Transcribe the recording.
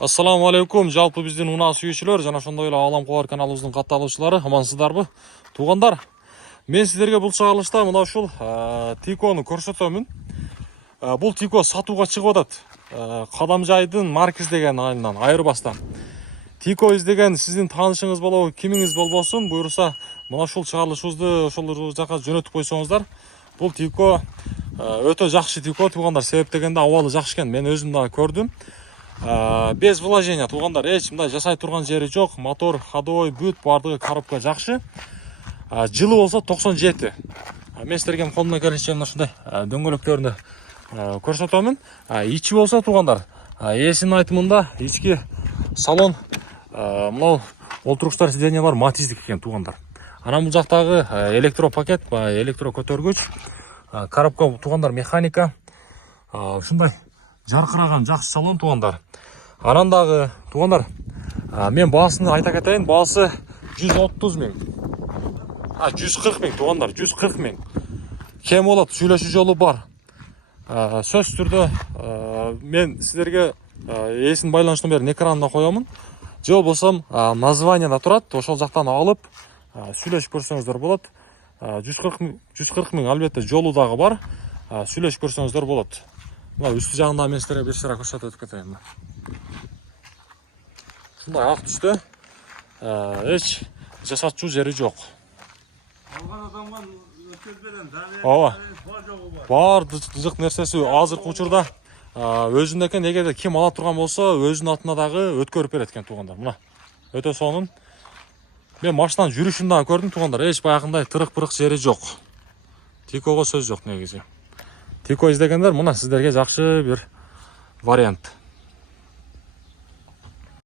Ассаламу алейкум, жалпы биздин унаа сүйүүчүлөр жана ошондой эле Aalам Кубар каналыбыздын катталуучулары, амансыздарбы? Туугандар, мен сиздерге бул чыгарылышта мына ушул Тикону көрсөтөмүн. Бул Тико сатууга чыгып атат. Кадамжайдын Маркиз деген айынан айырбастан. Тико издеген сиздин таанышыңыз болобу, кимиңиз болбосун, буюрса мына ушул чыгарылышыбызды ошол жака жөнөтүп койсоңуздар. Бул Тико өтө жакшы Тико, туугандар, себеп дегенде абалы жакшы экен. Мен өзүм да көрдүм. Без вложения, туугандар, эч мындай жасай турган жери жок. Мотор, ходовой, бүт бардыгы коробка жакшы. Жылы болсо 97. Мен сиздерге колумдан келишинче мына ушундай дөңгөлөктөрүндө көрсөтөмүн. Ичи болсо туугандар, ээсинин айтымында ички салон мынау олтургучтар сиденьялар матиздик экен туугандар. Анан бул жактагы электропакет, электро көтөргүч, коробка туугандар механика. Ушундай жаркыраган жакшы салон туугандар. Анан дагы туугандар, мен баасын айта кетейин, баасы 130 миң. 140 миң туугандар, 140 миң. Кем болот, сүйлөшүү жолу бар. Сөз түрдө мен сиздерге ээсинин байланыш номерин экранына коёмун. Же болбосо названияда турат, ошол жактан алып сүйлөшүп көрсөңүздөр болот. 140 миң албетте жолу дагы бар. Сүйлөшүп көрсөңүздөр болот. Мына үстү жагында мен сиздерге бир шара көрсөтүп кетейин. Ушундай ак түстө, эч жасатчу жери жок. Алган адамга өткөзбөдөн Ооба. Бар жык нерсеси азыркы учурда өзүнүн экен. Эгерде ким ала турган болсо, өзүнүн атына дагы өткөрүп берет экен туугандар. Мына өтө сонун. Мен машинанын жүрүшүн дагы көрдүм туугандар. Эч баягындай тырык-пырык жери жок. Тикого сөз жок негизи. Тико издегендер мына сиздерге жакшы бир вариант.